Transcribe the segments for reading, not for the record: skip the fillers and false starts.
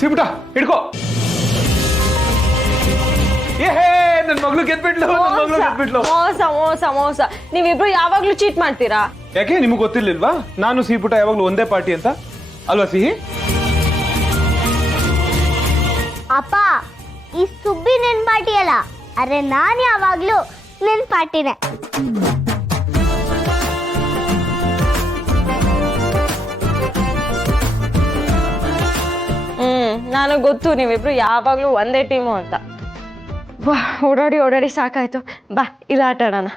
ಸಿಬಿಟ ಹಿಡ್ಕೋ. ಏಹೇ ನನ್ ಮಗಳು ಗೆದ್ಬಿಟ್ಲು, ನನ್ ಮಗಳು ಗೆದ್ಬಿಟ್ಲು. ಮೋಸ ಮೋಸ ಮೋಸ. ನೀವಿಬ್ರು ಯಾವಾಗ್ಲೂ ಚೀಟ್ ಮಾಡ್ತೀರಾ? ಯಾಕೆ ನಿಮ್ಗೆ ಗೊತ್ತಿರ್ಲಿಲ್ವಾ ನಾನು ಸಿಬಿಟ ಯಾವಾಗ್ಲೂ ಒಂದೇ ಪಾರ್ಟಿ ಅಂತ ಅಲ್ವಾ ಸಿಹಿ? ಅಪ್ಪ ಈ ಸುಬ್ಬಿ ನಿನ್ ಪಾರ್ಟಿ ಅಲ್ಲ, ಅರೆ ನಾನ್ ಯಾವಾಗ್ಲೂ ನಿನ್ ಪಾರ್ಟಿನೇ. ನನಗೆ ಗೊತ್ತು ನೀವಿಬ್ರು ಯಾವಾಗ್ಲೂ ಒಂದೇ ಟೀಮು ಅಂತ. ಬಾ ಓಡಾಡಿ ಓಡಾಡಿ ಸಾಕಾಯ್ತು. ಬಾ ಇದು ಆಟ ಆಡೋಣ.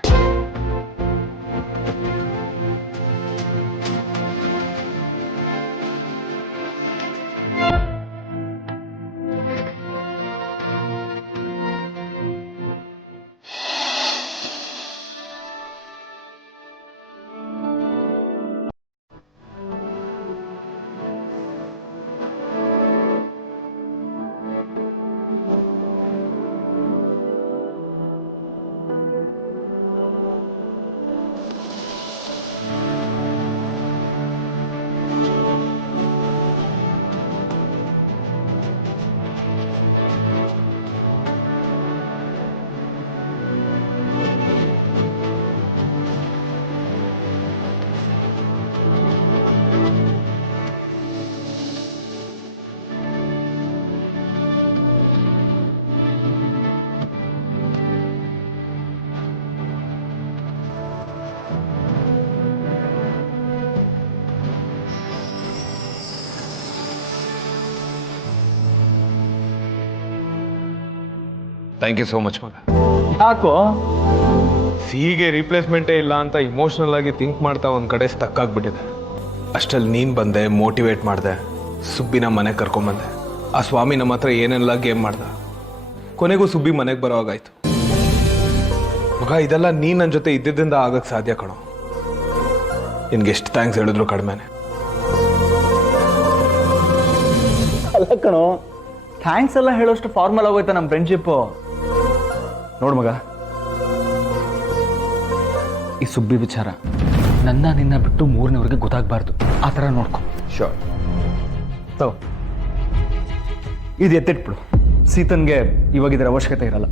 ಥ್ಯಾಂಕ್ ಯು ಸೋ ಮಚ್ ಮಗ. ಯಾಕೋ ಸಿಹಿಗೆ ರಿಪ್ಲೇಸ್ಮೆಂಟೇ ಇಲ್ಲ ಅಂತ ಇಮೋಷ್ನಲ್ ಆಗಿ ಥಿಂಕ್ ಮಾಡ್ತಾ ಒಂದು ಕಡೆ ಸ್ಟಕ್ ಆಗಿಬಿಟ್ಟಿದೆ. ಅಷ್ಟರಲ್ಲಿ ನೀನು ಬಂದೆ, ಮೋಟಿವೇಟ್ ಮಾಡಿದೆ, ಸುಬ್ಬಿನ ಮನೆಗೆ ಕರ್ಕೊಂಬಂದೆ. ಆ ಸ್ವಾಮಿ ನಮ್ಮ ಹತ್ರ ಏನೆಲ್ಲ ಗೇಮ್ ಮಾಡ್ದ. ಕೊನೆಗೂ ಸುಬ್ಬಿ ಮನೆಗೆ ಬರೋ ಹಾಗಾಯ್ತು. ಮಗ ಇದೆಲ್ಲ ನೀನು ನನ್ನ ಜೊತೆ ಇದ್ದಿದ್ದರಿಂದ ಆಗಕ್ಕೆ ಸಾಧ್ಯ ಕಣೋ. ನಿನ್ಗೆ ಎಷ್ಟು ಥ್ಯಾಂಕ್ಸ್ ಹೇಳಿದ್ರು ಕಡಿಮೆನೆ. ಅಲ್ಲ ಕಣೋ, ಥ್ಯಾಂಕ್ಸ್ ಎಲ್ಲ ಹೇಳೋಷ್ಟು ಫಾರ್ಮಲ್ ಆಗೋಯ್ತಾ ನಮ್ಮ ಫ್ರೆಂಡ್ಶಿಪ್ಪು. ನೋಡು ಮಗ, ಈ ಸುಬ್ಬಿ ವಿಚಾರ ನಿನ್ನ ಬಿಟ್ಟು ಮೂರನೇವ್ರಿಗೆ ಗೊತ್ತಾಗಬಾರ್ದು. ಆ ಥರ ನೋಡ್ಕೊ. ಶೋರ್. ಇದು ಎತ್ತಿಟ್ಬಿಡು. ಸೀತನ್ಗೆ ಇವಾಗ ಇದರ ಅವಶ್ಯಕತೆ ಇರಲ್ಲ.